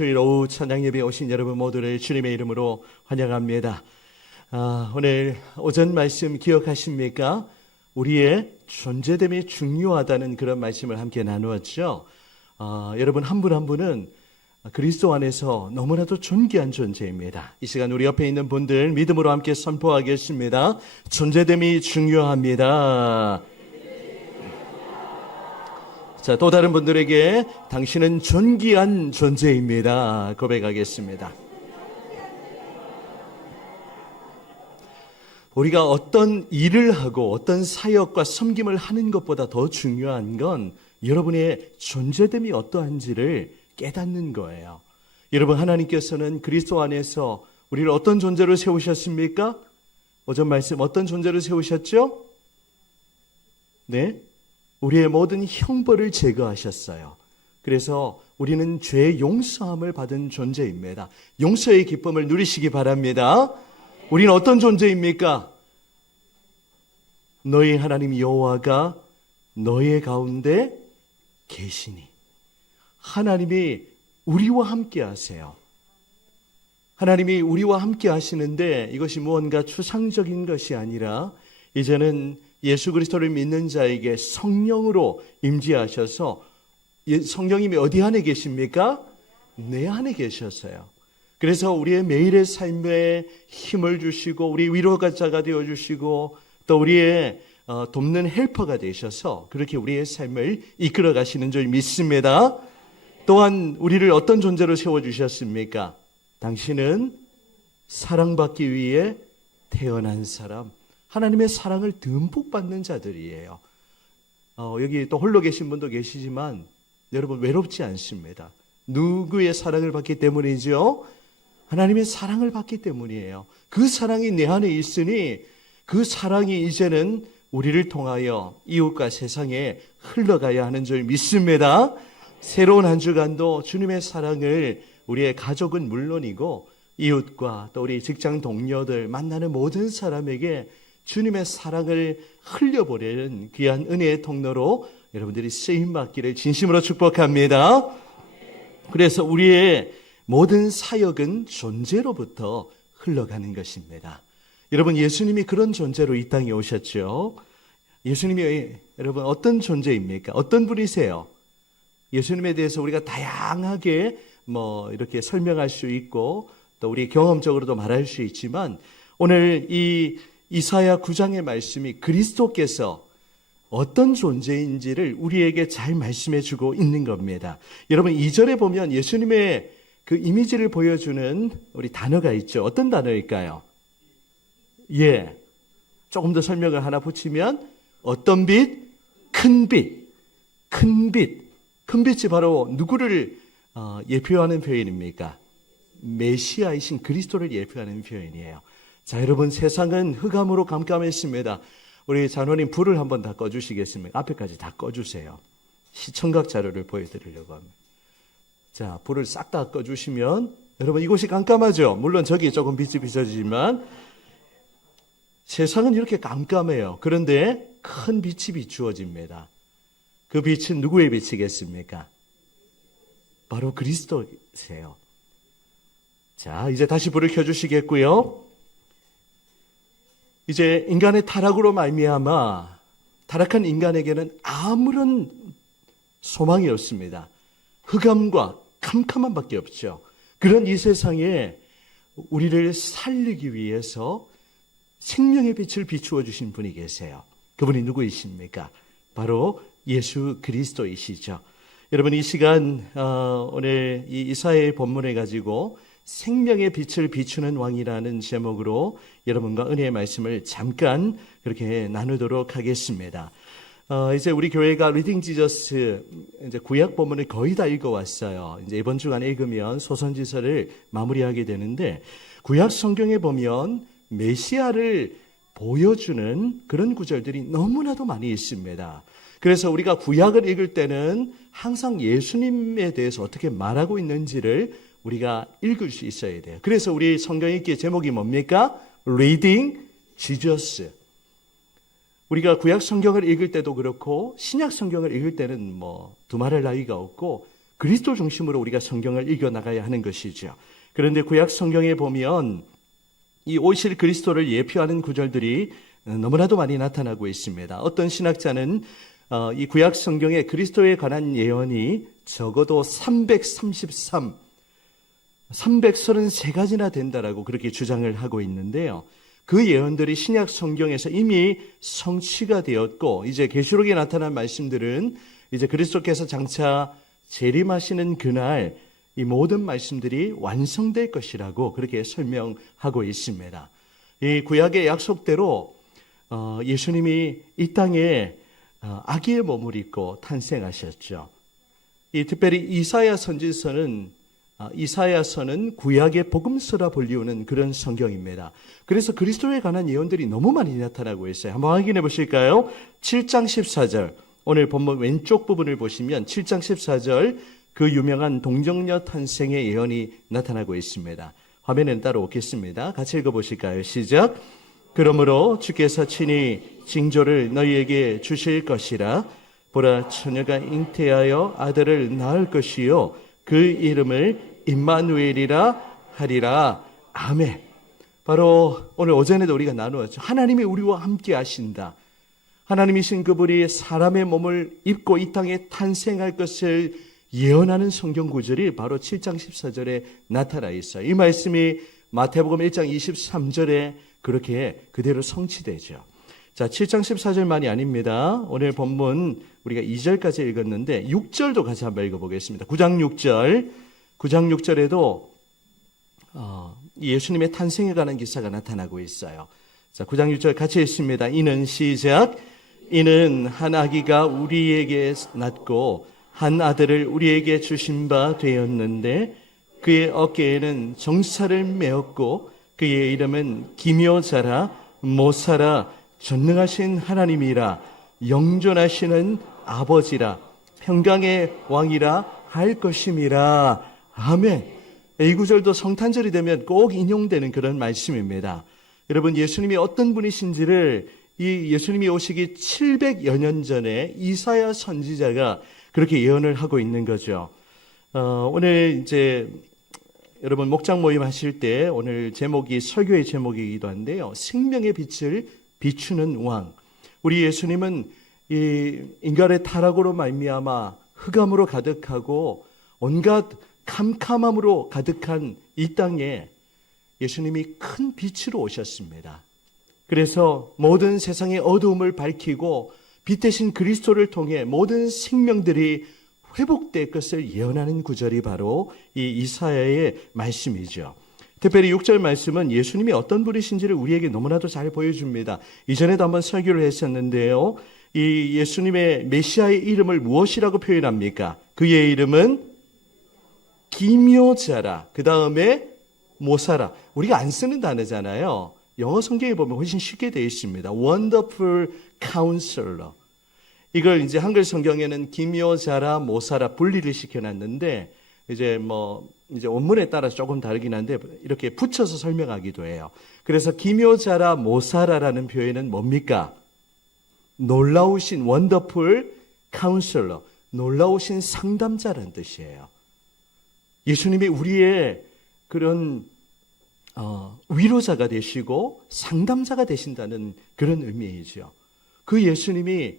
주일 오후 찬양 예배에 오신 여러분 모두를 주님의 이름으로 환영합니다. 오늘 오전 말씀 기억하십니까? 우리의 존재됨이 중요하다는 그런 말씀을 함께 나누었죠. 여러분 한 분 한 분은 그리스도 안에서 너무나도 존귀한 존재입니다. 이 시간 우리 옆에 있는 분들 믿음으로 함께 선포하겠습니다. 존재됨이 중요합니다. 자, 또 다른 분들에게 당신은 존귀한 존재입니다. 고백하겠습니다. 우리가 어떤 일을 하고 어떤 사역과 섬김을 하는 것보다 더 중요한 건 여러분의 존재됨이 어떠한지를 깨닫는 거예요. 여러분, 하나님께서는 그리스도 안에서 우리를 어떤 존재로 세우셨습니까? 오전 말씀 어떤 존재로 세우셨죠? 네? 우리의 모든 형벌을 제거하셨어요. 그래서 우리는 죄의 용서함을 받은 존재입니다. 용서의 기쁨을 누리시기 바랍니다. 우리는 어떤 존재입니까? 너희 하나님 여호와가 너의 가운데 계시니. 하나님이 우리와 함께 하세요. 하나님이 우리와 함께 하시는데 이것이 무언가 추상적인 것이 아니라 이제는 예수 그리스도를 믿는 자에게 성령으로 임재하셔서 성령님이 어디 안에 계십니까? 내 안에 계셨어요. 그래서 우리의 매일의 삶에 힘을 주시고 우리 위로자가 되어주시고 또 우리의 돕는 헬퍼가 되셔서 그렇게 우리의 삶을 이끌어 가시는 줄 믿습니다. 또한 우리를 어떤 존재로 세워주셨습니까? 당신은 사랑받기 위해 태어난 사람, 하나님의 사랑을 듬뿍 받는 자들이에요. 여기 또 홀로 계신 분도 계시지만 여러분 외롭지 않습니다. 누구의 사랑을 받기 때문이죠? 하나님의 사랑을 받기 때문이에요. 그 사랑이 내 안에 있으니 그 사랑이 이제는 우리를 통하여 이웃과 세상에 흘러가야 하는 줄 믿습니다. 새로운 한 주간도 주님의 사랑을 우리의 가족은 물론이고 이웃과 또 우리 직장 동료들 만나는 모든 사람에게 주님의 사랑을 흘려보내는 귀한 은혜의 통로로 여러분들이 쓰임받기를 진심으로 축복합니다. 그래서 우리의 모든 사역은 존재로부터 흘러가는 것입니다. 여러분, 예수님이 그런 존재로 이 땅에 오셨죠. 예수님이 여러분 어떤 존재입니까? 어떤 분이세요? 예수님에 대해서 우리가 다양하게 이렇게 설명할 수 있고 또 우리 경험적으로도 말할 수 있지만 오늘 이 이사야 9장의 말씀이 그리스도께서 어떤 존재인지를 우리에게 잘 말씀해 주고 있는 겁니다. 여러분 2절에 보면 예수님의 그 이미지를 보여주는 우리 단어가 있죠. 어떤 단어일까요? 조금 더 설명을 하나 붙이면 어떤 빛? 큰 빛. 큰 빛. 큰 빛이 바로 누구를 예표하는 표현입니까? 메시아이신 그리스도를 예표하는 표현이에요. 자, 여러분 세상은 흑암으로 깜깜했습니다. 우리 장로님 불을 한번 다 꺼주시겠습니까? 앞에까지 다 꺼주세요. 시청각 자료를 보여드리려고 합니다. 자, 불을 싹 다 꺼주시면 여러분 이곳이 깜깜하죠? 물론 저기 조금 빛이 비춰지지만 세상은 이렇게 깜깜해요. 그런데 큰 빛이 비추어집니다. 그 빛은 누구의 빛이겠습니까? 바로 그리스도세요. 자, 이제 다시 불을 켜주시겠고요. 이제 인간의 타락으로 말미암아 타락한 인간에게는 아무런 소망이 없습니다. 흑암과 캄캄함밖에 없죠. 그런 이 세상에 우리를 살리기 위해서 생명의 빛을 비추어 주신 분이 계세요. 그분이 누구이십니까? 바로 예수 그리스도이시죠. 여러분 이 시간 오늘 이 이사야의 본문을 가지고 생명의 빛을 비추는 왕이라는 제목으로 여러분과 은혜의 말씀을 잠깐 그렇게 나누도록 하겠습니다. 이제 우리 교회가 리딩 지저스 이제 구약 본문을 거의 다 읽어왔어요. 이제 이번 주간에 읽으면 소선지서를 마무리하게 되는데 구약 성경에 보면 메시아를 보여주는 그런 구절들이 너무나도 많이 있습니다. 그래서 우리가 구약을 읽을 때는 항상 예수님에 대해서 어떻게 말하고 있는지를 우리가 읽을 수 있어야 돼요. 그래서 우리 성경 읽기의 제목이 뭡니까? Reading Jesus. 우리가 구약 성경을 읽을 때도 그렇고 신약 성경을 읽을 때는 두말할 나위가 없고 그리스도 중심으로 우리가 성경을 읽어나가야 하는 것이죠. 그런데 구약 성경에 보면 이 오실 그리스도를 예표하는 구절들이 너무나도 많이 나타나고 있습니다. 어떤 신학자는 이 구약 성경에 그리스도에 관한 예언이 적어도 333가지나 된다라고 그렇게 주장을 하고 있는데요. 그 예언들이 신약 성경에서 이미 성취가 되었고, 이제 계시록에 나타난 말씀들은 이제 그리스도께서 장차 재림하시는 그날 이 모든 말씀들이 완성될 것이라고 그렇게 설명하고 있습니다. 이 구약의 약속대로 예수님이 이 땅에 아기의 몸을 입고 탄생하셨죠. 이 특별히 이사야서는 구약의 복음서라 불리우는 그런 성경입니다. 그래서 그리스도에 관한 예언들이 너무 많이 나타나고 있어요. 한번 확인해 보실까요? 7장 14절, 오늘 본문 왼쪽 부분을 보시면 7장 14절 그 유명한 동정녀 탄생의 예언이 나타나고 있습니다. 화면에는 따로 오겠습니다. 같이 읽어보실까요? 시작. 그러므로 주께서 친히 징조를 너희에게 주실 것이라. 보라, 처녀가 잉태하여 아들을 낳을 것이요 그 이름을 임마누엘이라 하리라. 아멘. 바로 오늘 오전에도 우리가 나누었죠. 하나님이 우리와 함께 하신다. 하나님이신 그분이 사람의 몸을 입고 이 땅에 탄생할 것을 예언하는 성경 구절이 바로 7장 14절에 나타나 있어요. 이 말씀이 마태복음 1장 23절에 그렇게 그대로 성취되죠. 자, 7장 14절만이 아닙니다. 오늘 본문 우리가 2절까지 읽었는데 6절도 같이 한번 읽어보겠습니다. 9장 6절에도 예수님의 탄생에 관한 기사가 나타나고 있어요. 자, 9장 6절 같이 읽습니다. 이는 시작. 이는 한 아기가 우리에게 낳고 한 아들을 우리에게 주신 바 되었는데 그의 어깨에는 정사를 메었고 그의 이름은 기묘자라 모사라 전능하신 하나님이라 영존하시는 아버지라 평강의 왕이라 할 것임이라. 아멘. 이 구절도 성탄절이 되면 꼭 인용되는 그런 말씀입니다. 여러분, 예수님이 어떤 분이신지를 이 예수님이 오시기 700여 년 전에 이사야 선지자가 그렇게 예언을 하고 있는 거죠. 오늘 이제 여러분 목장 모임 하실 때 오늘 제목이 설교의 제목이기도 한데요. 생명의 빛을 비추는 왕. 우리 예수님은 이 인간의 타락으로 말미암아 흑암으로 가득하고 온갖 캄캄함으로 가득한 이 땅에 예수님이 큰 빛으로 오셨습니다. 그래서 모든 세상의 어두움을 밝히고 빛 대신 그리스도를 통해 모든 생명들이 회복될 것을 예언하는 구절이 바로 이 이사야의 말씀이죠. 특별히 6절 말씀은 예수님이 어떤 분이신지를 우리에게 너무나도 잘 보여줍니다. 이전에도 한번 설교를 했었는데요. 이 예수님의 메시아의 이름을 무엇이라고 표현합니까? 그의 이름은 기묘자라, 그 다음에 모사라. 우리가 안 쓰는 단어잖아요. 영어 성경에 보면 훨씬 쉽게 되어 있습니다. Wonderful Counselor. 이걸 이제 한글 성경에는 기묘자라, 모사라 분리를 시켜놨는데 이제 원문에 따라서 조금 다르긴 한데 이렇게 붙여서 설명하기도 해요. 그래서 기묘자라, 모사라라는 표현은 뭡니까? 놀라우신 Wonderful Counselor, 놀라우신 상담자라는 뜻이에요. 예수님이 우리의 그런 위로자가 되시고 상담자가 되신다는 그런 의미이죠. 그 예수님이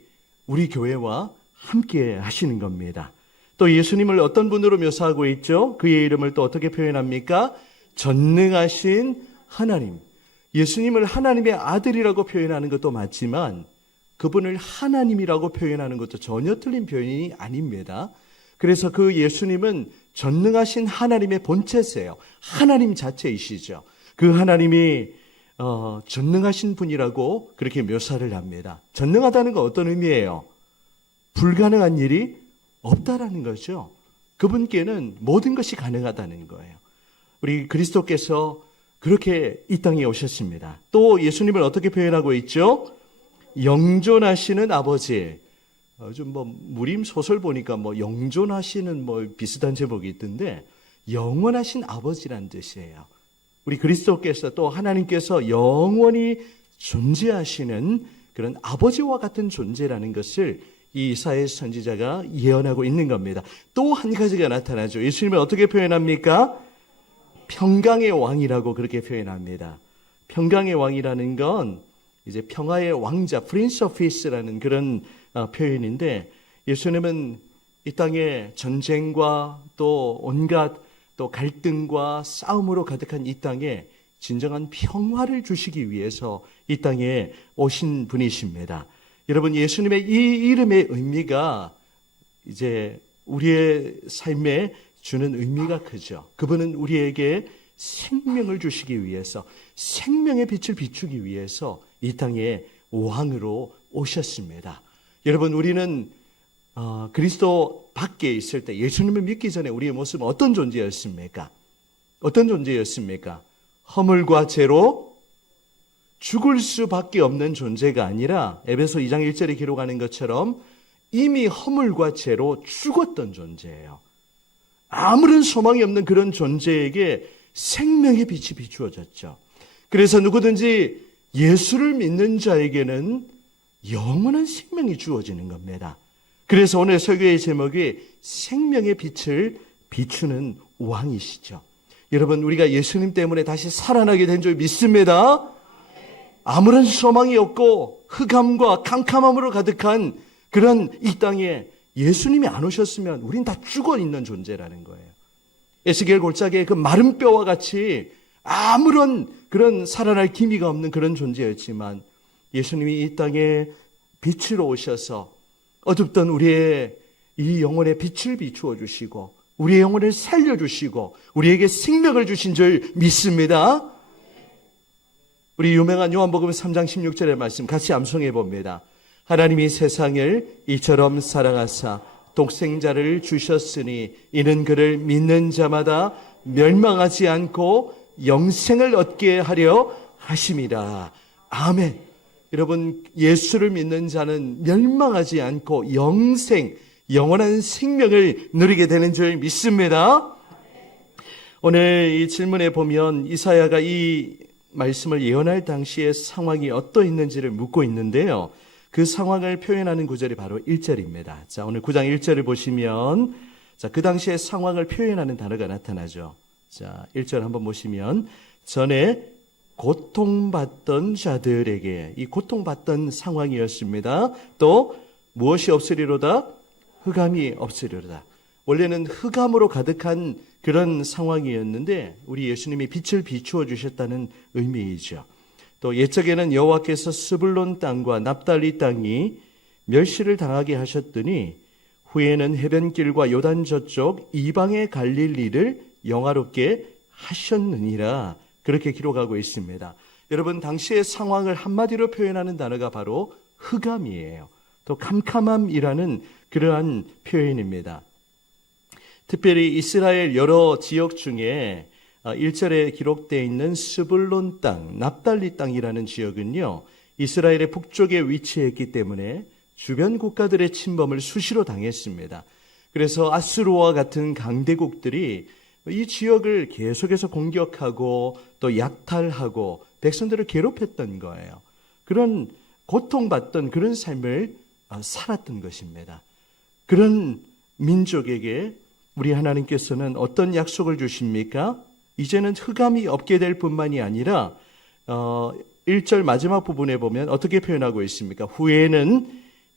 우리 교회와 함께 하시는 겁니다. 또 예수님을 어떤 분으로 묘사하고 있죠? 그의 이름을 또 어떻게 표현합니까? 전능하신 하나님. 예수님을 하나님의 아들이라고 표현하는 것도 맞지만 그분을 하나님이라고 표현하는 것도 전혀 틀린 표현이 아닙니다. 그래서 그 예수님은 전능하신 하나님의 본체세요. 하나님 자체이시죠. 그 하나님이 전능하신 분이라고 그렇게 묘사를 합니다. 전능하다는 건 어떤 의미예요? 불가능한 일이 없다라는 거죠. 그분께는 모든 것이 가능하다는 거예요. 우리 그리스도께서 그렇게 이 땅에 오셨습니다. 또 예수님을 어떻게 표현하고 있죠? 영존하시는 아버지. 요즘 무림 소설 보니까 영존하시는 비슷한 제목이 있던데 영원하신 아버지란 뜻이에요. 우리 그리스도께서 또 하나님께서 영원히 존재하시는 그런 아버지와 같은 존재라는 것을 이 이사야 선지자가 예언하고 있는 겁니다. 또 한 가지가 나타나죠. 예수님을 어떻게 표현합니까? 평강의 왕이라고 그렇게 표현합니다. 평강의 왕이라는 건 이제 평화의 왕자, Prince of Peace라는 그런 표현인데, 예수님은 이 땅에 전쟁과 또 온갖 또 갈등과 싸움으로 가득한 이 땅에 진정한 평화를 주시기 위해서 이 땅에 오신 분이십니다. 여러분, 예수님의 이 이름의 의미가 이제 우리의 삶에 주는 의미가 크죠. 그분은 우리에게 생명을 주시기 위해서, 생명의 빛을 비추기 위해서 이 땅에 왕으로 오셨습니다. 여러분, 우리는 그리스도 밖에 있을 때, 예수님을 믿기 전에 우리의 모습은 어떤 존재였습니까? 어떤 존재였습니까? 허물과 죄로 죽을 수밖에 없는 존재가 아니라 에베소 2장 1절에 기록하는 것처럼 이미 허물과 죄로 죽었던 존재예요. 아무런 소망이 없는 그런 존재에게 생명의 빛이 비추어졌죠. 그래서 누구든지 예수를 믿는 자에게는 영원한 생명이 주어지는 겁니다. 그래서 오늘 설교의 제목이 생명의 빛을 비추는 왕이시죠. 여러분, 우리가 예수님 때문에 다시 살아나게 된 줄 믿습니다. 아무런 소망이 없고 흑암과 캄캄함으로 가득한 그런 이 땅에 예수님이 안 오셨으면 우린 다 죽어 있는 존재라는 거예요. 에스겔 골짜기의 그 마른 뼈와 같이 아무런 그런 살아날 기미가 없는 그런 존재였지만, 예수님이 이 땅에 빛으로 오셔서 어둡던 우리의 이 영혼의 빛을 비추어 주시고 우리의 영혼을 살려주시고 우리에게 생명을 주신 줄 믿습니다. 우리 유명한 요한복음 3장 16절의 말씀 같이 암송해 봅니다. 하나님이 세상을 이처럼 사랑하사 독생자를 주셨으니 이는 그를 믿는 자마다 멸망하지 않고 영생을 얻게 하려 하심이라. 아멘. 여러분, 예수를 믿는 자는 멸망하지 않고 영원한 생명을 누리게 되는 줄 믿습니다. 오늘 이 질문에 보면 이사야가 이 말씀을 예언할 당시의 상황이 어떠했는지를 묻고 있는데요. 그 상황을 표현하는 구절이 바로 1절입니다. 자, 오늘 9장 1절을 보시면, 자, 그 당시의 상황을 표현하는 단어가 나타나죠. 자, 1절 한번 보시면, 전에 고통받던 자들에게, 이 고통받던 상황이었습니다. 또 무엇이 없으리로다? 흑암이 없으리로다. 원래는 흑암으로 가득한 그런 상황이었는데 우리 예수님이 빛을 비추어 주셨다는 의미이죠. 또 옛적에는 여호와께서 스불론 땅과 납달리 땅이 멸시를 당하게 하셨더니 후에는 해변길과 요단 저쪽 이방에 갈릴 일을 영화롭게 하셨느니라, 그렇게 기록하고 있습니다. 여러분, 당시의 상황을 한마디로 표현하는 단어가 바로 흑암이에요. 또 캄캄함이라는 그러한 표현입니다. 특별히 이스라엘 여러 지역 중에 1절에 기록되어 있는 스불론 땅, 납달리 땅이라는 지역은요, 이스라엘의 북쪽에 위치했기 때문에 주변 국가들의 침범을 수시로 당했습니다. 그래서 아수르와 같은 강대국들이 이 지역을 계속해서 공격하고 또 약탈하고 백성들을 괴롭혔던 거예요. 그런 고통받던 그런 삶을 살았던 것입니다. 그런 민족에게 우리 하나님께서는 어떤 약속을 주십니까? 이제는 흑암이 없게 될 뿐만이 아니라 1절 마지막 부분에 보면 어떻게 표현하고 있습니까? 후에는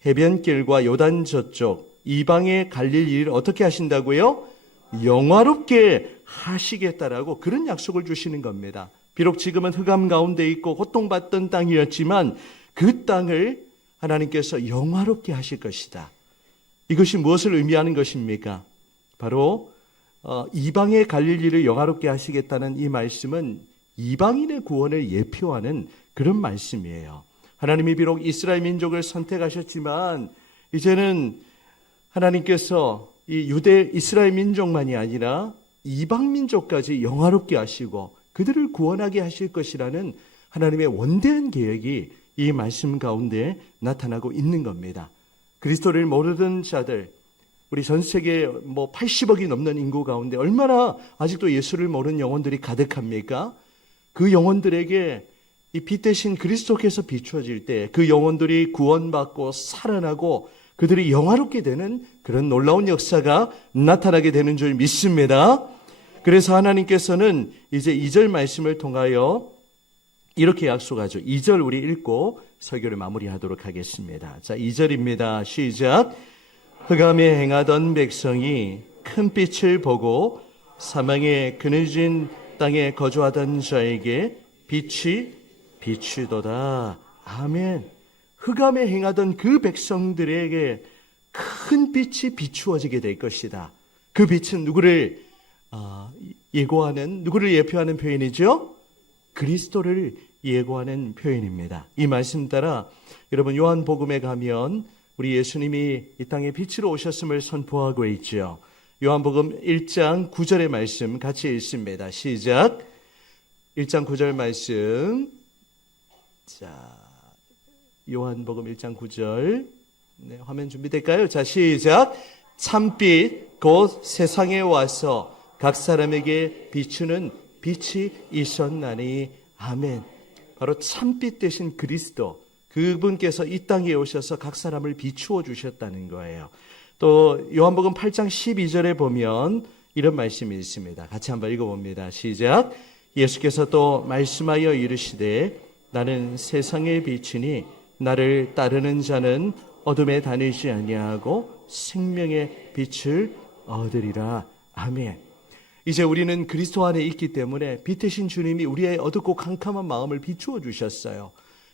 해변길과 요단 저쪽 이방에 갈릴 일을 어떻게 하신다고요? 영화롭게 하시겠다라고 그런 약속을 주시는 겁니다. 비록 지금은 흑암 가운데 있고 고통받던 땅이었지만 그 땅을 하나님께서 영화롭게 하실 것이다. 이것이 무엇을 의미하는 것입니까? 바로 이방에 갈릴 일을 영화롭게 하시겠다는 이 말씀은 이방인의 구원을 예표하는 그런 말씀이에요. 하나님이 비록 이스라엘 민족을 선택하셨지만 이제는 하나님께서 이 유대 이스라엘 민족만이 아니라 이방 민족까지 영화롭게 하시고 그들을 구원하게 하실 것이라는 하나님의 원대한 계획이 이 말씀 가운데 나타나고 있는 겁니다. 그리스도를 모르던 자들, 우리 전 세계 80억이 넘는 인구 가운데 얼마나 아직도 예수를 모르는 영혼들이 가득합니까? 그 영혼들에게 이 빛 대신 그리스도께서 비추어질 때 그 영혼들이 구원받고 살아나고 그들이 영화롭게 되는 그런 놀라운 역사가 나타나게 되는 줄 믿습니다. 그래서 하나님께서는 이제 2절 말씀을 통하여 이렇게 약속하죠. 2절 우리 읽고 설교를 마무리하도록 하겠습니다. 자, 2절입니다. 시작. 흑암에 행하던 백성이 큰 빛을 보고 사망의 그늘진 땅에 거주하던 자에게 빛이 비추도다. 아멘. 흑암에 행하던 그 백성들에게 큰 빛이 비추어지게 될 것이다. 그 빛은 누구를 예고하는, 누구를 예표하는 표현이죠? 그리스도를 예고하는 표현입니다. 이 말씀 따라 여러분 요한복음에 가면 우리 예수님이 이 땅에 빛으로 오셨음을 선포하고 있죠. 요한복음 1장 9절의 말씀 같이 읽습니다. 시작. 1장 9절 말씀. 자, 요한복음 1장 9절. 네, 화면 준비될까요? 자, 시작. 참빛 곧 세상에 와서 각 사람에게 비추는 빛이 있었나니. 아멘. 바로 참빛 되신 그리스도, 그분께서 이 땅에 오셔서 각 사람을 비추어 주셨다는 거예요. 또 요한복음 8장 12절에 보면 이런 말씀이 있습니다. 같이 한번 읽어봅니다. 시작. 예수께서 또 말씀하여 이르시되 나는 세상의 빛이니 나를 따르는 자는 어둠에 다니지 아니하고 생명의 빛을 얻으리라. 아멘. 이제 우리는 그리스도 안에 있기 때문에 빛 되신 주님이 우리의 어둡고 캄캄한 마음을 비추어 주셨어요.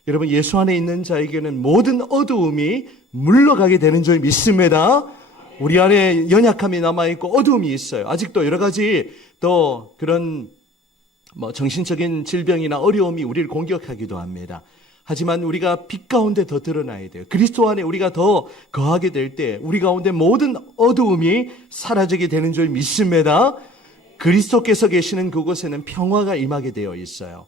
여러분, 예수 안에 있는 자에게는 모든 어두움이 물러가게 되는 줄 믿습니다. 우리 안에 연약함이 남아있고 어두움이 있어요. 아직도 여러 가지 또 그런 정신적인 질병이나 어려움이 우리를 공격하기도 합니다. 하지만 우리가 빛 가운데 더 드러나야 돼요. 그리스도 안에 우리가 더 거하게 될 때 우리 가운데 모든 어두움이 사라지게 되는 줄 믿습니다. 그리스도께서 계시는 그곳에는 평화가 임하게 되어 있어요.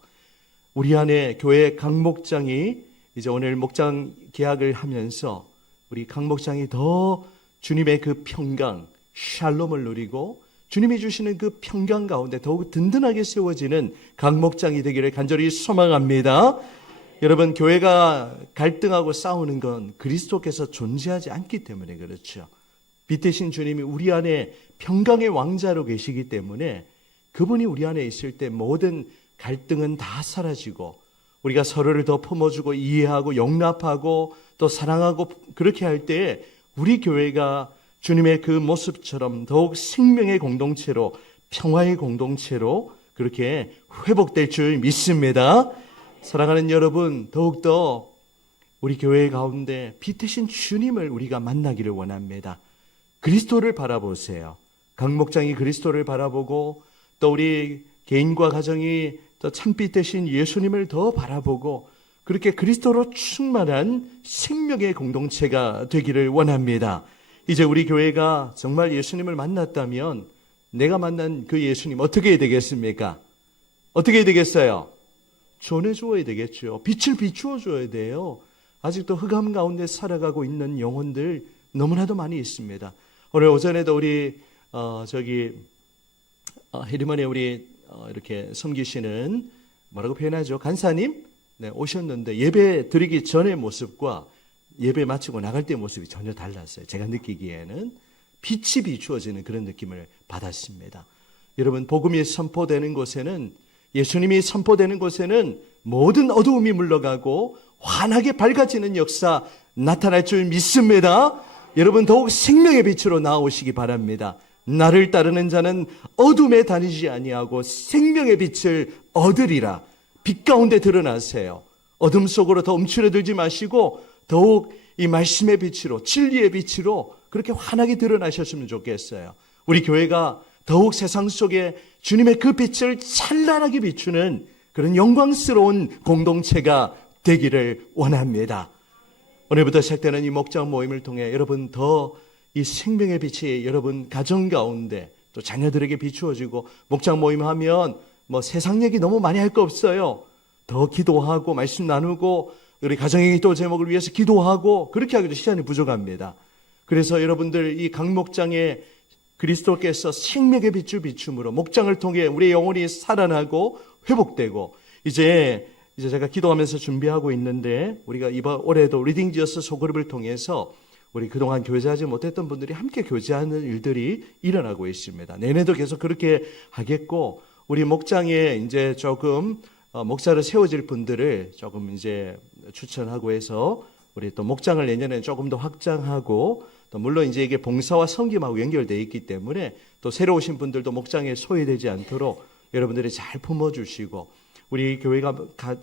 우리 안에 교회 강 목장이 이제 오늘 목장 계약을 하면서 우리 강 목장이 더 주님의 그 평강, 샬롬을 누리고 주님이 주시는 그 평강 가운데 더욱 든든하게 세워지는 강 목장이 되기를 간절히 소망합니다. 여러분, 교회가 갈등하고 싸우는 건 그리스도께서 존재하지 않기 때문에 그렇죠. 빛 되신 주님이 우리 안에 평강의 왕자로 계시기 때문에 그분이 우리 안에 있을 때 모든 갈등은 다 사라지고 우리가 서로를 더 품어주고 이해하고 용납하고 또 사랑하고 그렇게 할 때 우리 교회가 주님의 그 모습처럼 더욱 생명의 공동체로 평화의 공동체로 그렇게 회복될 줄 믿습니다. 사랑하는 여러분, 더욱더 우리 교회 가운데 빛 되신 주님을 우리가 만나기를 원합니다. 그리스도를 바라보세요. 강 목장이 그리스도를 바라보고 또 우리 개인과 가정이 또 참빛 되신 예수님을 더 바라보고 그렇게 그리스도로 충만한 생명의 공동체가 되기를 원합니다. 이제 우리 교회가 정말 예수님을 만났다면 내가 만난 그 예수님 어떻게 해야 되겠습니까? 어떻게 해야 되겠어요? 전해주어야 되겠죠. 빛을 비추어 줘야 돼요. 아직도 흑암 가운데 살아가고 있는 영혼들 너무나도 많이 있습니다. 오늘 오전에도 우리 해리먼에 우리 이렇게 섬기시는 뭐라고 표현하죠? 간사님 오셨는데 예배 드리기 전의 모습과 예배 마치고 나갈 때 모습이 전혀 달랐어요. 제가 느끼기에는 빛이 비추어지는 그런 느낌을 받았습니다. 여러분, 복음이 선포되는 곳에는, 예수님이 선포되는 곳에는 모든 어두움이 물러가고 환하게 밝아지는 역사 나타날 줄 믿습니다. 여러분, 더욱 생명의 빛으로 나오시기 바랍니다. 나를 따르는 자는 어둠에 다니지 아니하고 생명의 빛을 얻으리라. 빛 가운데 드러나세요. 어둠 속으로 더 움츠러들지 마시고 더욱 이 말씀의 빛으로, 진리의 빛으로 그렇게 환하게 드러나셨으면 좋겠어요. 우리 교회가 더욱 세상 속에 주님의 그 빛을 찬란하게 비추는 그런 영광스러운 공동체가 되기를 원합니다. 오늘부터 시작되는 이 목장 모임을 통해 여러분 더 이 생명의 빛이 여러분 가정 가운데 또 자녀들에게 비추어지고, 목장 모임 하면 세상 얘기 너무 많이 할 거 없어요. 더 기도하고 말씀 나누고 우리 가정의 기도 제목을 위해서 기도하고 그렇게 하기도 시간이 부족합니다. 그래서 여러분들 이 각 목장에 그리스도께서 생명의 빛을 비춤으로 목장을 통해 우리의 영혼이 살아나고 회복되고, 이제 제가 기도하면서 준비하고 있는데 우리가 이번 올해도 리딩 지어스 소그룹을 통해서 우리 그동안 교제하지 못했던 분들이 함께 교제하는 일들이 일어나고 있습니다. 내년도 계속 그렇게 하겠고, 우리 목장에 이제 조금 목사로 세워질 분들을 조금 이제 추천하고 해서 우리 또 목장을 내년에 조금 더 확장하고, 또 물론 이제 이게 봉사와 섬김하고 연결되어 있기 때문에 또 새로 오신 분들도 목장에 소외되지 않도록 여러분들이 잘 품어주시고, 우리 교회가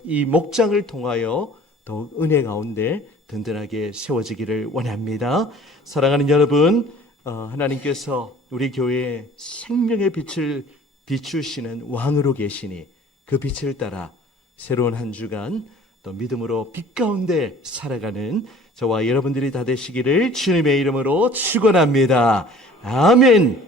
이 목장을 통하여 더욱 은혜 가운데 든든하게 세워지기를 원합니다. 사랑하는 여러분, 하나님께서 우리 교회에 생명의 빛을 비추시는 왕으로 계시니 그 빛을 따라 새로운 한 주간 또 믿음으로 빛 가운데 살아가는 저와 여러분들이 다 되시기를 주님의 이름으로 축원합니다. 아멘.